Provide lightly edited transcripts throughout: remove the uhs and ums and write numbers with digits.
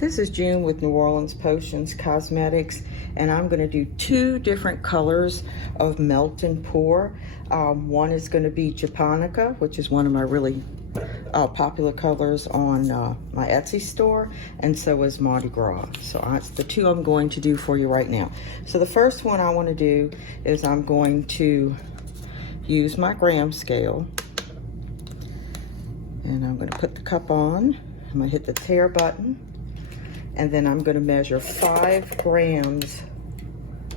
This is June with New Orleans Potions Cosmetics, and I'm going to do two different colors of melt and pour. One is going to be Japonica, which is one of my really popular colors on my Etsy store, and so is Mardi Gras. So that's the two I'm going to do for you right now. So the first one I want to do is I'm going to use my gram scale, and I'm going to put the cup on. I'm going to hit the tear button, and then I'm going to measure 5 grams.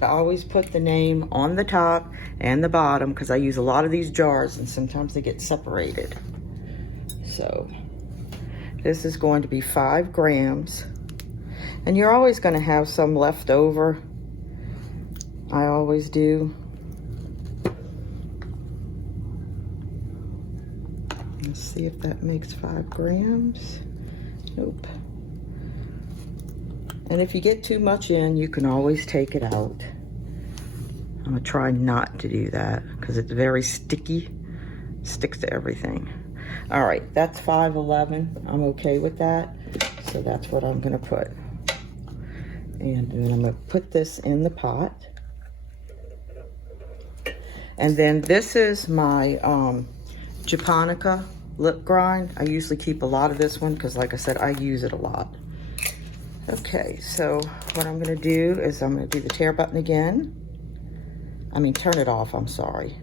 I always put the name on the top and the bottom because I use a lot of these jars and sometimes they get separated. So this is going to be 5 grams, and you're always going to have some left over. I always do. Let's see if that makes 5 grams. Nope. And if you get too much in, you can always take it out. I'm gonna try not to do that because it's very sticky, sticks to everything. All right, that's 511. I'm okay with that. So that's what I'm gonna put. And then I'm gonna put this in the pot. And then this is my Japonica lip grind. I usually keep a lot of this one because, like I said, I use it a lot. Okay, so what I'm gonna do is I'm gonna do the tear button again. I mean, turn it off, I'm sorry.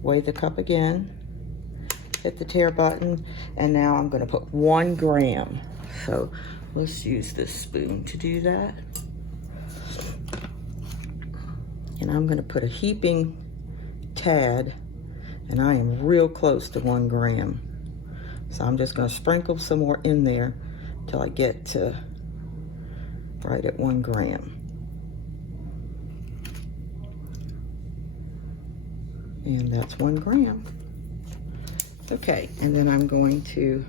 Weigh the cup again, hit the tear button, and now I'm gonna put 1 gram. So let's use this spoon to do that. And I'm gonna put a heaping tad, and I am real close to 1 gram. So I'm just gonna sprinkle some more in there till I get to right at 1 gram. And that's 1 gram. Okay, and then I'm going to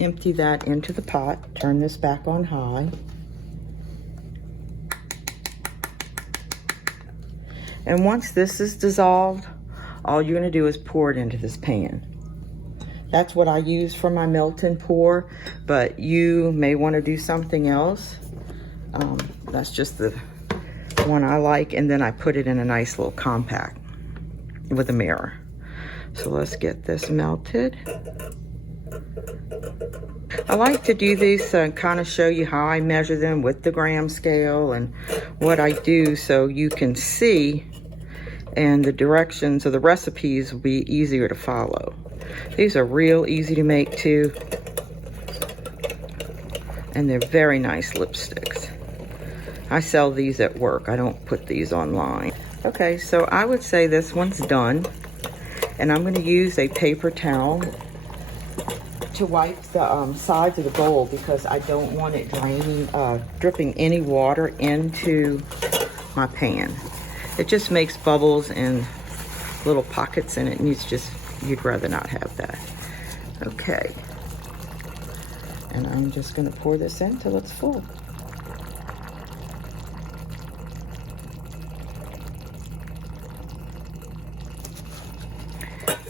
empty that into the pot, turn this back on high. And once this is dissolved, all you're gonna do is pour it into this pan. That's what I use for my melt and pour, but you may want to do something else. That's just the one I like, and then I put it in a nice little compact with a mirror. So let's get this melted. I like to do these to kind of show you how I measure them with the gram scale and what I do so you can see, and the directions of the recipes will be easier to follow. These are real easy to make too, and they're very nice lipsticks. I sell these at work. I don't put these online. Okay, so I would say this one's done, and I'm going to use a paper towel to wipe the sides of the bowl because I don't want it draining, dripping any water into my pan. It just makes bubbles and little pockets in it, and you'd rather not have that. Okay. And I'm just gonna pour this in till it's full.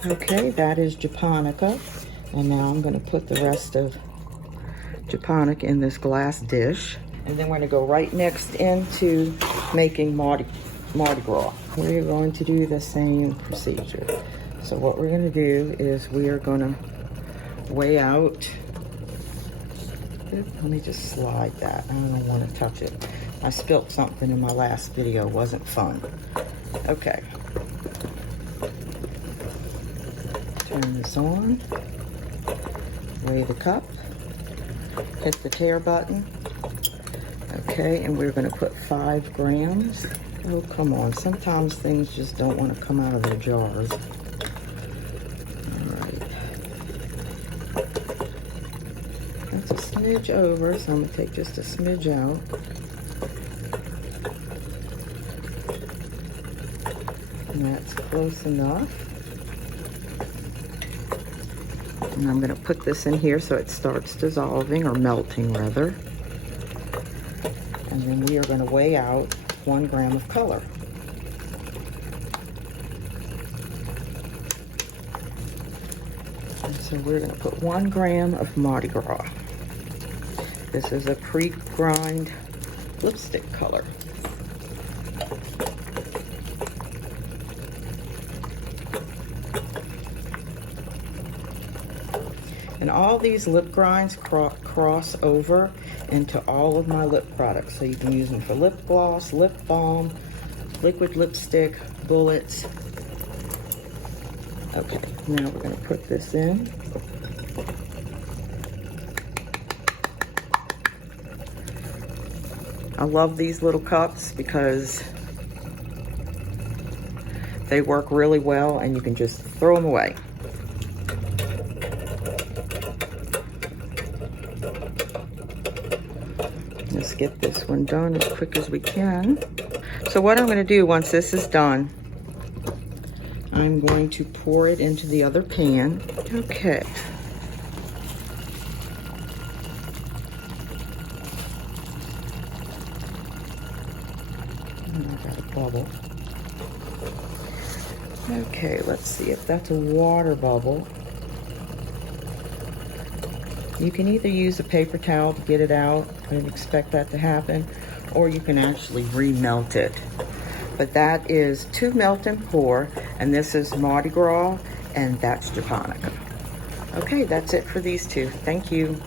Okay, that is Japonica. And now I'm gonna put the rest of Japonica in this glass dish. And then we're gonna go right next into making Mardi Gras. We're going to do the same procedure. So what we're gonna do is we are gonna weigh out. Let me just slide that. I don't want to touch it. I spilt something in my last video. It wasn't fun. Okay. Turn this on. Weigh the cup. Hit the tear button. Okay, and we're gonna put 5 grams. Oh, come on. Sometimes things just don't want to come out of their jars. That's a smidge over, so I'm gonna take just a smidge out. And that's close enough. And I'm gonna put this in here so it starts dissolving, or melting rather. And then we are gonna weigh out 1 gram of color. And so So we're going to put 1 gram of Mardi Gras. This is a pre-grind lipstick color. And all these lip grinds cross over into all of my lip products. So you can use them for lip gloss, lip balm, liquid lipstick, bullets. Okay, now we're going to put this in. I love these little cups because they work really well and you can just throw them away. Let's get this one done as quick as we can. So what I'm going to do once this is done, I'm going to pour it into the other pan. Okay. I got a bubble. Okay, let's see if that's a water bubble. You can either use a paper towel to get it out. I didn't expect that to happen. Or you can actually remelt it. But that is 2 melt and pour, and this is Mardi Gras, and that's Japonica. Okay, that's it for these two. Thank you.